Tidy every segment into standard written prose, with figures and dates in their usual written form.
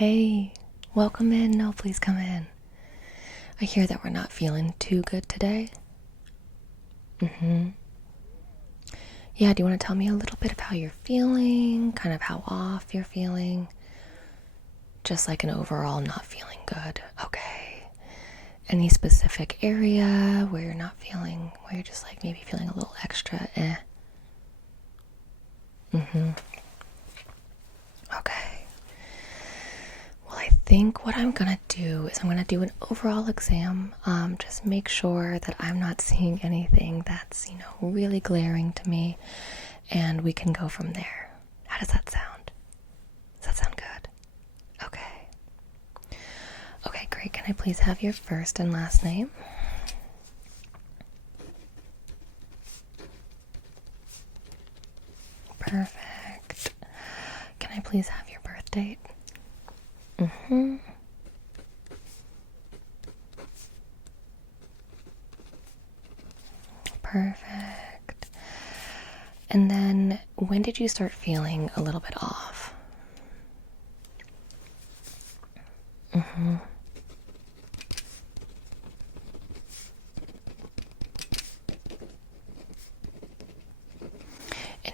Hey, welcome in. No, please come in. I hear that we're not feeling too good today. Yeah, do you want to tell me a little bit of how you're feeling? Kind of how off you're feeling? Just like an overall not feeling good. Okay. Any specific area where you're not feeling, where you're just like maybe feeling a little extra Okay. Well, I think what I'm gonna do is I'm gonna do an overall exam. Just make sure that I'm not seeing anything that's, really glaring to me, and we can go from there. How does that sound? Does that sound good? Okay. Okay, great. Can I please have your first and last name? Perfect. Can I please have your birth date? Perfect. And then when did you start feeling a little bit off? And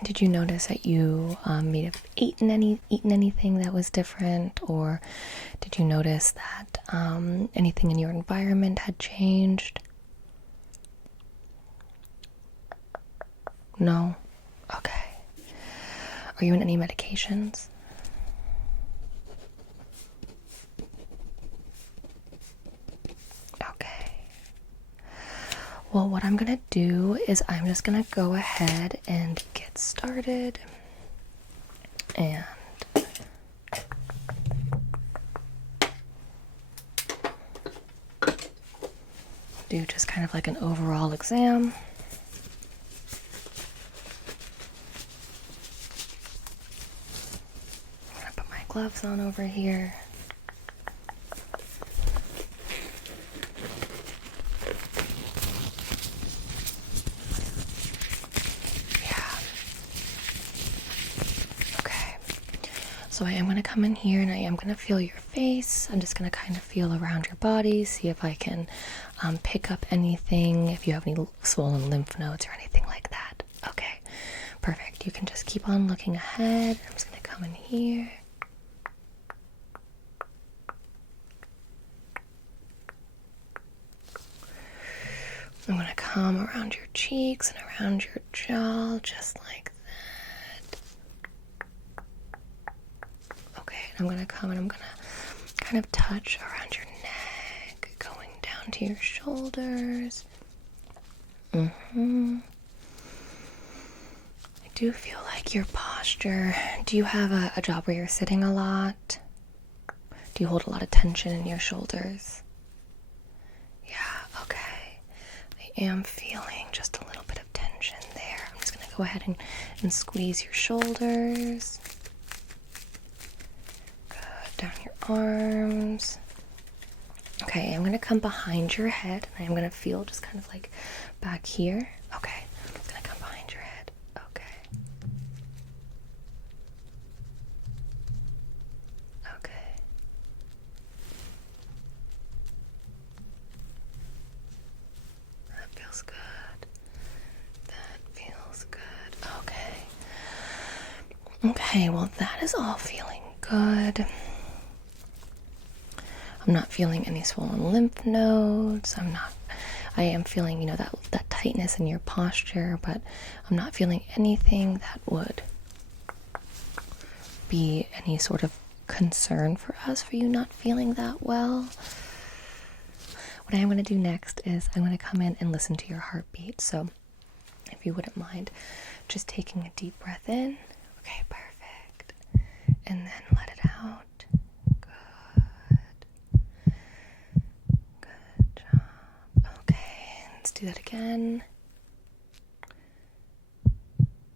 did you notice that you may have eaten anything that was different, or did you notice that anything in your environment had changed? No? Okay. Are you on any medications? Okay. Well, what I'm gonna do is I'm just gonna go ahead and get started and do just kind of like an overall exam. I'm gonna put my gloves on over here. So I am going to come in here and I am going to feel your face. I'm just going to kind of feel around your body, see if I can pick up anything, if you have any swollen lymph nodes or anything like that. Okay, perfect. You can just keep on looking ahead. I'm just going to come in here. I'm going to come around your cheeks and around your jaw, just like that. Okay, and I'm going to come and I'm going to kind of touch around your neck, going down to your shoulders. I do feel like your posture. Do you have a job where you're sitting a lot? Do you hold a lot of tension in your shoulders? Yeah, okay. I am feeling just a little bit of tension there. I'm just going to go ahead and squeeze your shoulders. Good, down your arms. Okay, I'm going to come behind your head, and I'm going to feel just kind of like back here. Okay, I'm just going to come behind your head. Okay. Okay. That feels good. That feels good. Okay. Okay, well, that is all feeling good. I'm not feeling any swollen lymph nodes. I am feeling, that tightness in your posture, but I'm not feeling anything that would be any sort of concern for us for you not feeling that well. What I am going to do next is I'm going to come in and listen to your heartbeat. So if you wouldn't mind just taking a deep breath in. Okay, perfect. And then let it out. Good job. Okay, let's do that again.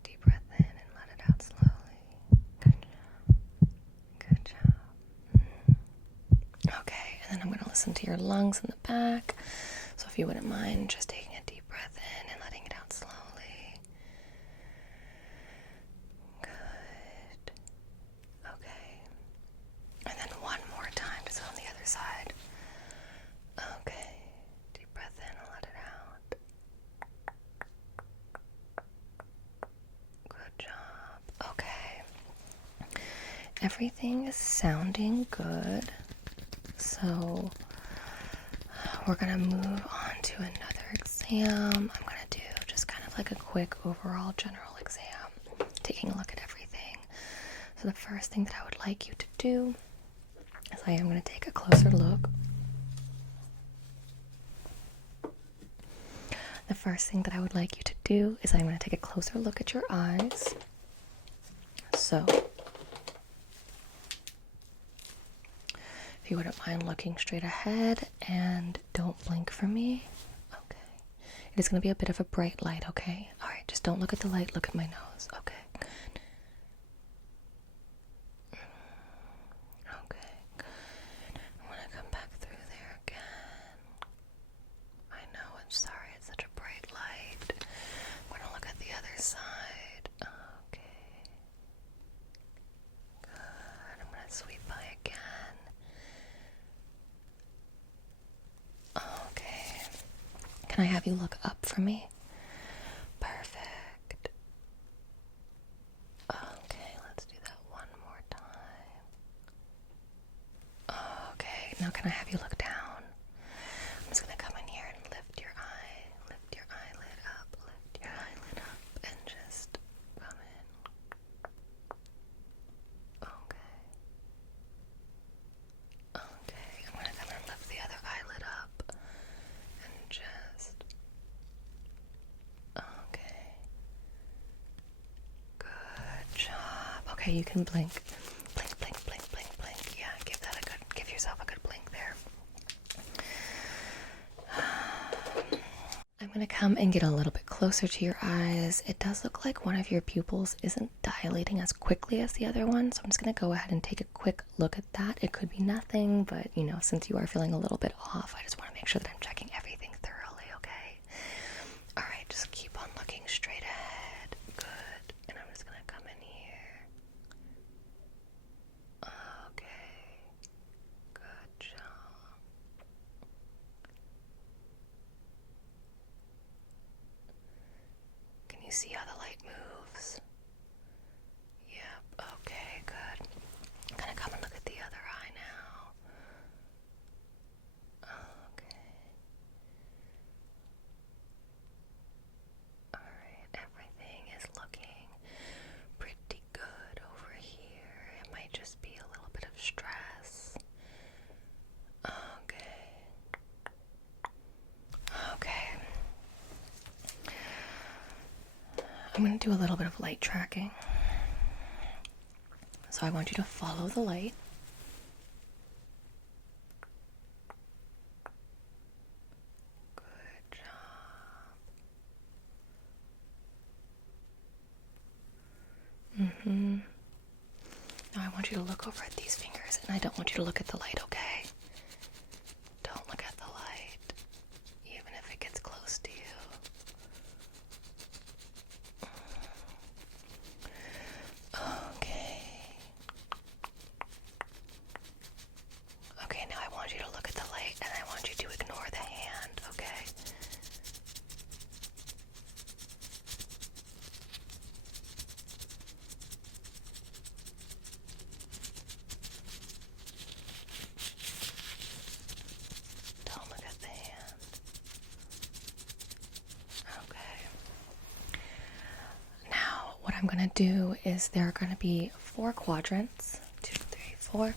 Deep breath in and let it out slowly. Good job. Good job. Okay, and then I'm going to listen to your lungs in the back. So if you wouldn't mind just taking a deep breath in and letting it out slowly. Good. Okay. And then one everything is sounding good. So we're gonna move on to another exam. I'm gonna do just kind of like a quick overall general exam, taking a look at everything. So the first thing that I would like you to do is I am gonna take a closer look. The first thing that I would like you to do is I'm going to take a closer look at your eyes. So, if you wouldn't mind looking straight ahead and don't blink for me. Okay. It is going to be a bit of a bright light, okay? Alright, just don't look at the light, look at my nose. Okay, good. Okay, good. I want to come back through there again. I know, I'm sorry, it's such a bright light. I'm going to look at the other side. Okay. Good. I'm going to sweep by again. Okay. Can I have you look up for me? Perfect. Okay, let's do that one more time. Okay, now can I have you look down? I'm just going to come in here and lift your eyelid up, and just come in. Okay. Okay, I'm going to come and lift the other eyelid up, and just, okay. Good job. Okay, you can blink. Blink, blink, blink, blink, blink. Yeah, give yourself a good blink there. I'm going to come and get a little bit closer to your eyes. It does look like one of your pupils isn't dilating as quickly as the other one, so I'm just going to go ahead and take a quick look at that. It could be nothing, but since you are feeling a little bit off, I just want to make sure that I'm checking everything thoroughly, okay? Alright, just keep on looking straight ahead. Good. And I'm just going to come in here. Okay. Good job. Can you see how the light moves? Yep, okay, good. I'm gonna come and look at the other eye now. Okay. Alright, everything is looking pretty good over here. It might just be a little bit of stress. Okay. Okay. I'm going to do a little bit of light tracking. So I want you to follow the light. Good job. Now I want you to look over at these fingers, and I don't want you to look at the light, okay? Don't look at the light, even if it gets close to you. Okay. Okay, now I want you to look at the light, and I want you to ignore the hand, okay? Don't look at the hand. Okay. Now, what I'm going to do is there are going to be 4 quadrants, 2, 3, 4, where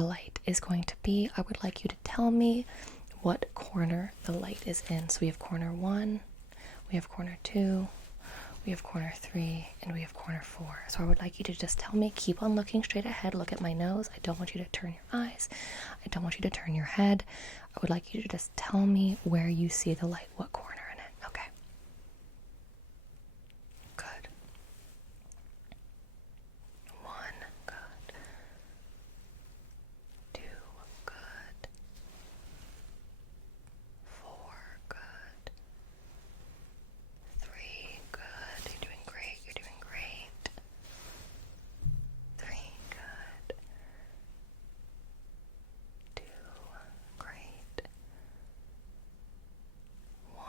the light is going to be. I would like you to tell me what corner the light is in. So we have corner 1, we have corner 2, we have corner 3, and we have corner 4. So I would like you to just tell me, keep on looking straight ahead, look at my nose. I don't want you to turn your eyes. I don't want you to turn your head. I would like you to just tell me where you see the light, what corner in it. Okay. Good. 1, good. 2, good. 4, good. 3, good. You're doing great. You're doing great. 3, good. 2, great. 1,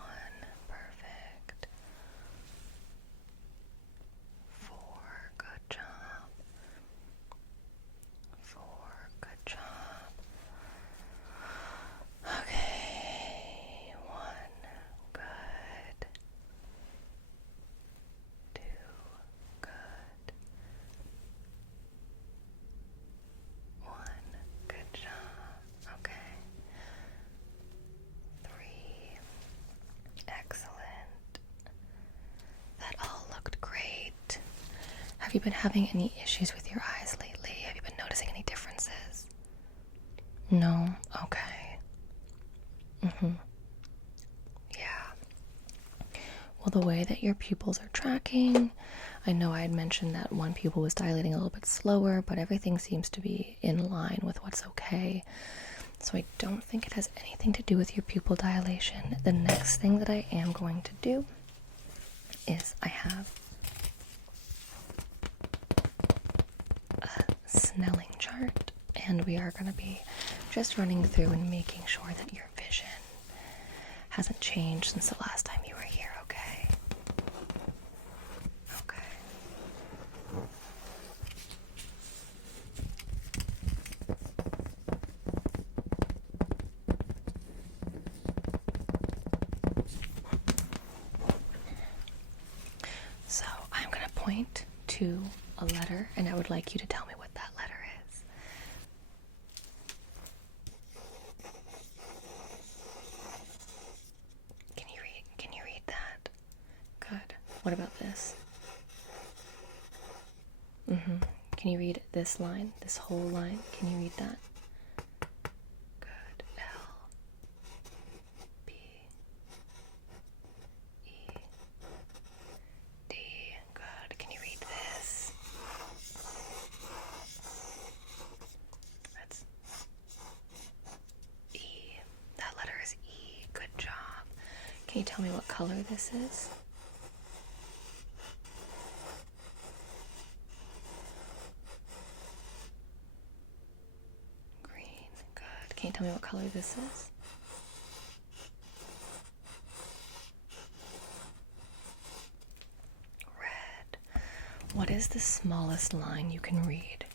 Have you been having any issues with your eyes lately? Have you been noticing any differences? No? Okay. Yeah. Well, the way that your pupils are tracking, I know I had mentioned that one pupil was dilating a little bit slower, but everything seems to be in line with what's okay. So I don't think it has anything to do with your pupil dilation. The next thing that I am going to do is I have a Snelling chart, and we are going to be just running through and making sure that your vision hasn't changed since the last time you were here, okay? Okay. So I'm going to point to a letter, and I would like you to tell me what that letter is. Can you read that? Good. What about this? Can you read this line? This whole line? Can you read that? Good. L B E D. Good. Can you read this? That's E. That letter is E. Good job. Can you tell me what color this is? Green. Good. Can you tell me what color this is? Red. What is the smallest line you can read?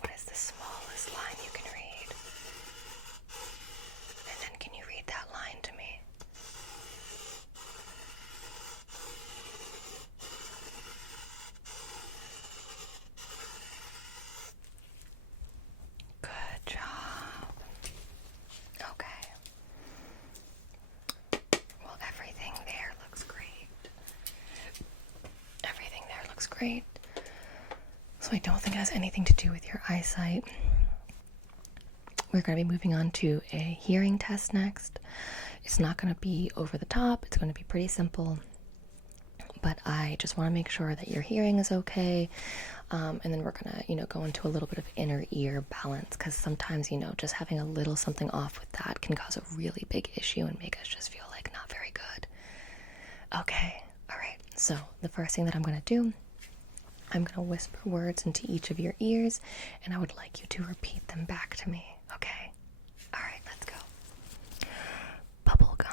What is the smallest line you can read? And then can you read that line to me? Good job. Okay. Well, everything there looks great. Everything there looks great. So I don't think it has anything to do with your eyesight. We're going to be moving on to a hearing test next. It's not going to be over the top. It's going to be pretty simple. But I just want to make sure that your hearing is okay. And then we're going to, go into a little bit of inner ear balance, because sometimes, just having a little something off with that can cause a really big issue and make us just feel like not very good. Okay. All right. So the first thing that I'm going to do, I'm going to whisper words into each of your ears, and I would like you to repeat them back to me. Okay? All right, let's go. Bubble gum.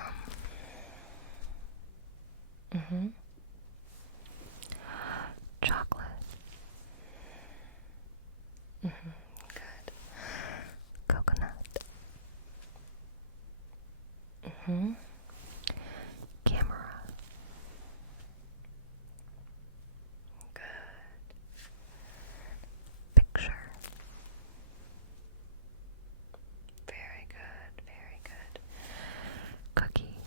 Chocolate. Good. Coconut. Camera. Good. Picture. Very good, very good. Cookie.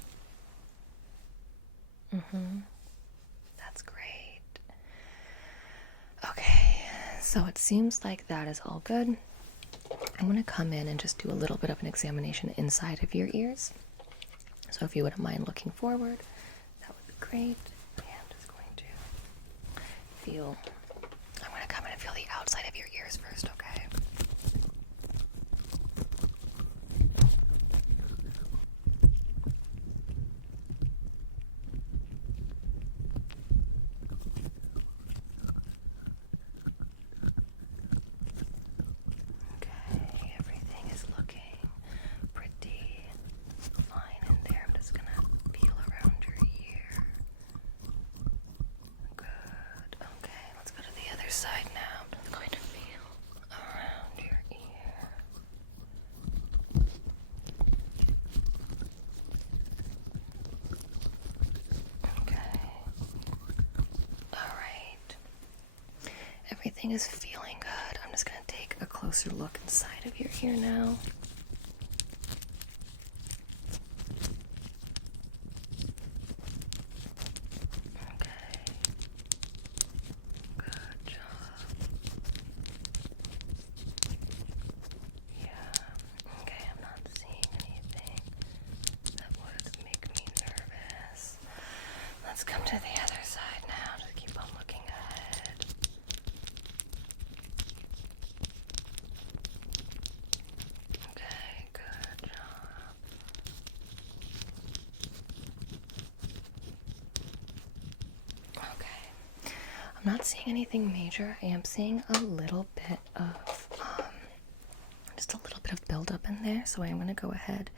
That's great. Okay, so it seems like that is all good. I'm going to come in and just do a little bit of an examination inside of your ears. So if you wouldn't mind looking forward, that would be great. And I'm just going to I'm going to come in and feel the outside of your ears first, okay? Okay, everything is looking pretty fine in there. I'm just going to feel around your ear. Good. Okay, let's go to the other side now. I'm just going to feel around your ear. Okay. Alright. Everything is feeling good. I'm just going to take a closer look inside of your ear now. Okay. come to the other side now. Just keep on looking ahead. Okay, good job. Okay. I'm not seeing anything major. I am seeing a little bit of, just a little bit of buildup in there. So I'm going to go ahead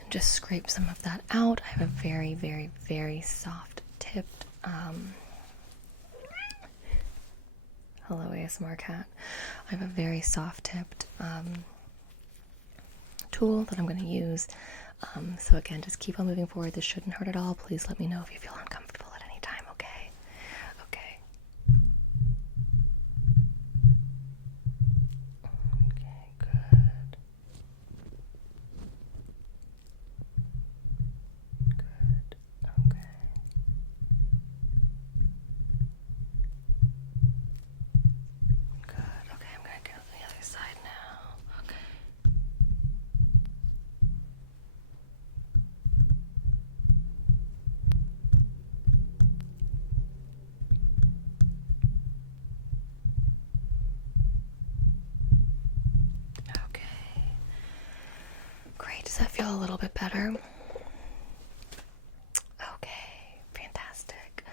and just scrape some of that out. I have a very, very, very soft tipped, hello ASMR cat. I have a very soft tipped tool that I'm going to use. So again, just keep on moving forward. This shouldn't hurt at all. Please let me know if you feel uncomfortable at any time, okay? Okay. Okay, good. Good. Okay. Good. Okay, I'm gonna go to the other side now. Okay. Okay. Great. Does that feel a little bit better? Okay, fantastic.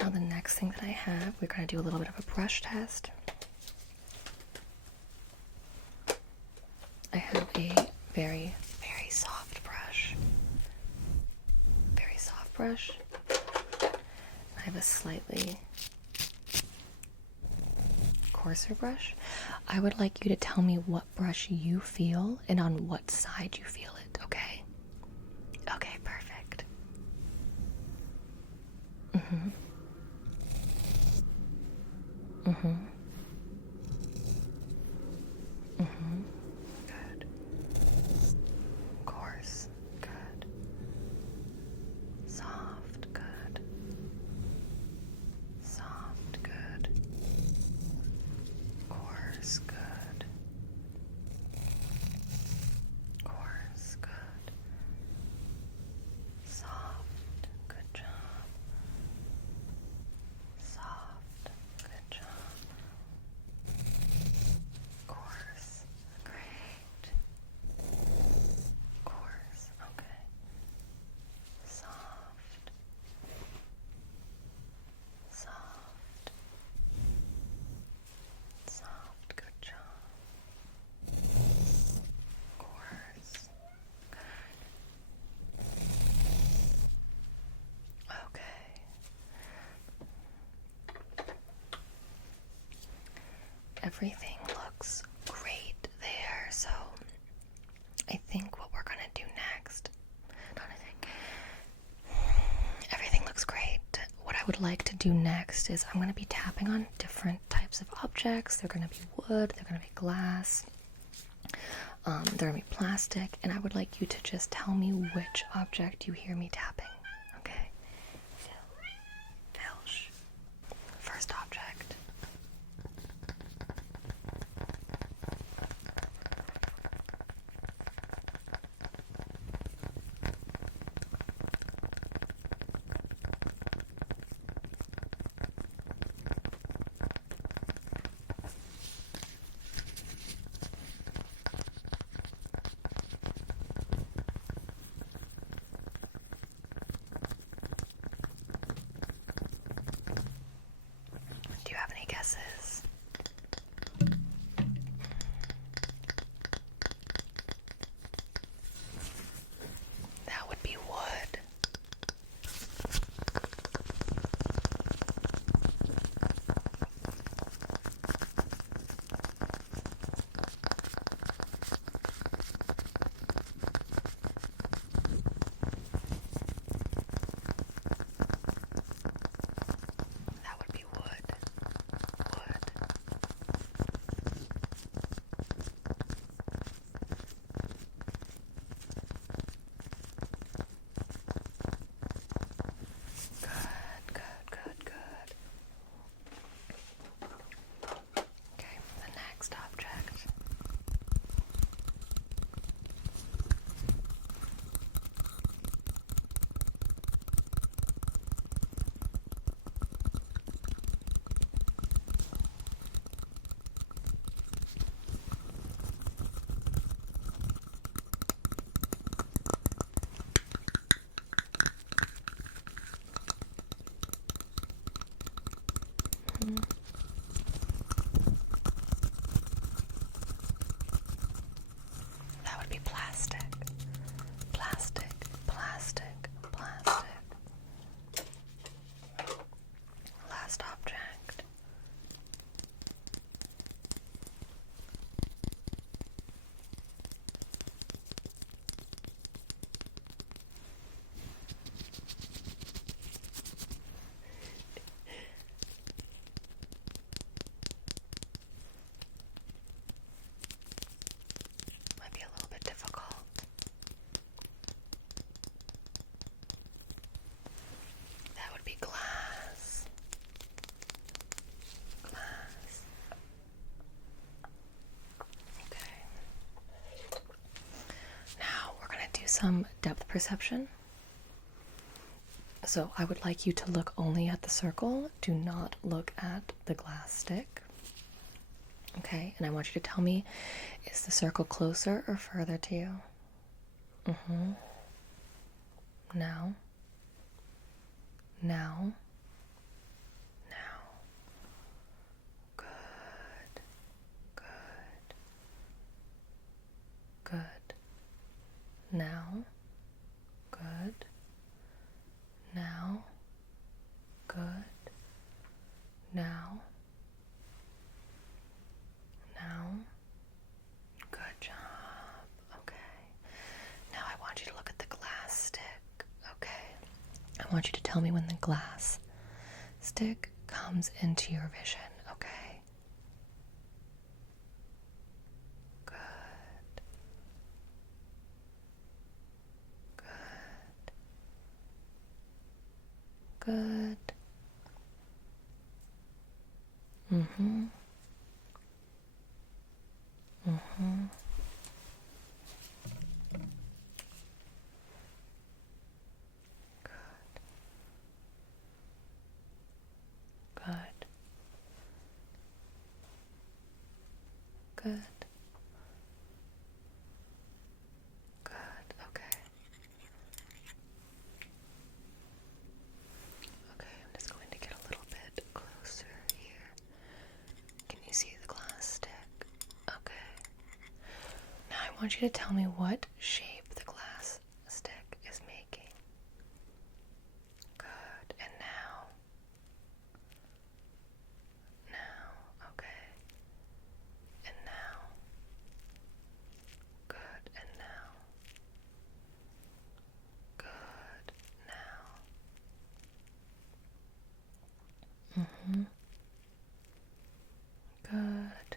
Now the next thing that I have, we're going to do a little bit of a brush test. I have a very, very soft brush. Very soft brush. I have a slightly coarser brush. I would like you to tell me what brush you feel and on what side you feel it, okay? Okay, perfect. Mm-hmm. Mm-hmm. Mm-hmm. Good. Coarse. Good. Soft. Good. Soft. Good. Coarse. Good. Coarse. Good. Soft. Good job. Soft. Good job. Coarse. Great. Coarse. Okay. Soft. Soft. Soft. Good job. Coarse. Good. Okay. Everything looks great there, so I think what we're gonna do next, everything looks great. What I would like to do next is I'm gonna be tapping on different types of objects. They're gonna be wood, they're gonna be glass, they're gonna be plastic, and I would like you to just tell me which object you hear me tapping, okay? Filch. First object. some depth perception. So I would like you to look only at the circle. Do not look at the glass stick. Okay, and I want you to tell me, is the circle closer or further to you? Mm-hmm. Now. Now. Now. Good. Good. Good. Now. Good. Now. Good. Now. Now. Good job. Okay. Now I want you to look at the glass stick. Okay. I want you to tell me when the glass stick comes into your vision. Okay. Good. Good. Good. Mm-hmm. Mm-hmm. Good. Good. Good. Okay. Okay, I'm just going to get a little bit closer here. Can you see the glass stick? Okay. Now I want you to tell me what shape the glass stick is making. Good. And now. Now. Okay. And now. Good. And now. Good. Now. Mm-hmm. Good.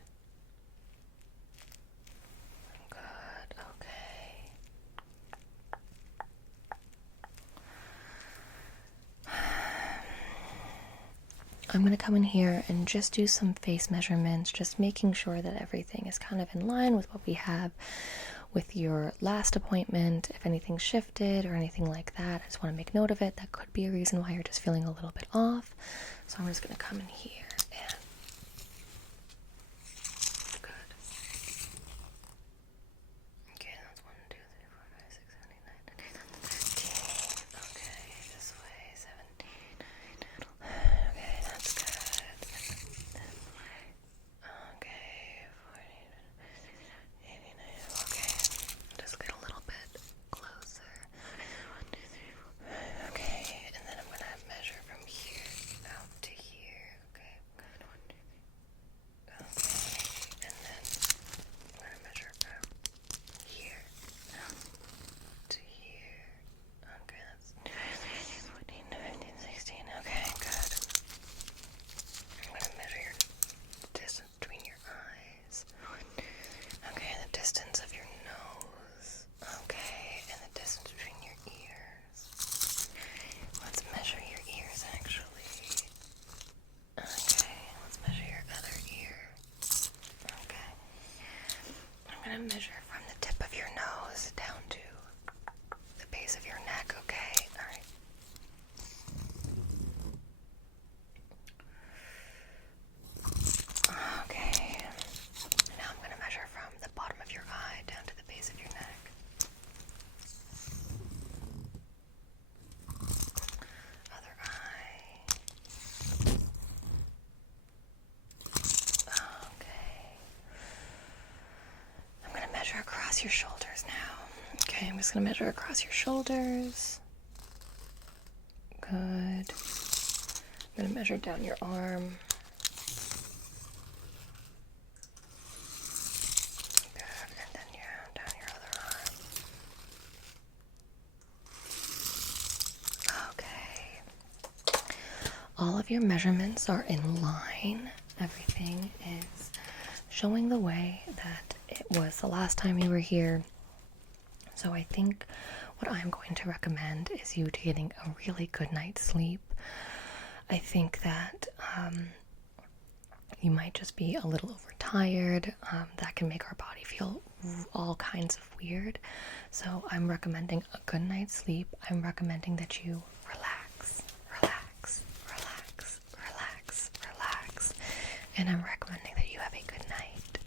Good. Okay. I'm going to come in here and just do some face measurements, just making sure that everything is kind of in line with what we have with your last appointment. If anything shifted or anything like that, I just want to make note of it. That could be a reason why you're just feeling a little bit off. So I'm just going to come in here and good. Okay, that's 1, 2, 3, 4, 5, 6, 7, 8, 9. Okay, that's 13. Okay, this way, 17. Okay, that's good. Okay, 40, 89. Okay, just get a little bit closer. 1, 2, 3, 4. Okay, and then I'm gonna measure from here out to here. Okay, good. 1, 2, 3. Okay, and then I'm gonna measure from here out to here. Okay, that's 14, 15, 16. Okay, good. I'm gonna measure your distance between your eyes. Okay, the distance of your nose. Okay, and the distance between your ears. Let's measure your ears actually. Okay, let's measure your other ear. Okay. I'm gonna measure from the tip of your nose down to the base of your neck, okay? Alright. Okay. Now I'm gonna measure from the bottom of your eye down to the base of your neck. Other eye. Okay. I'm gonna measure across your shoulders now. Okay, I'm just gonna measure across your shoulders. Good. I'm gonna measure down your arm. Good, and then down your other arm. Okay. All of your measurements are in line. Everything is showing the way that it was the last time you were here. So I think what I'm going to recommend is you getting a really good night's sleep. I think that you might just be a little overtired. That can make our body feel all kinds of weird. So I'm recommending a good night's sleep. I'm recommending that you relax, relax, relax, relax, relax. And I'm recommending that you have a good night.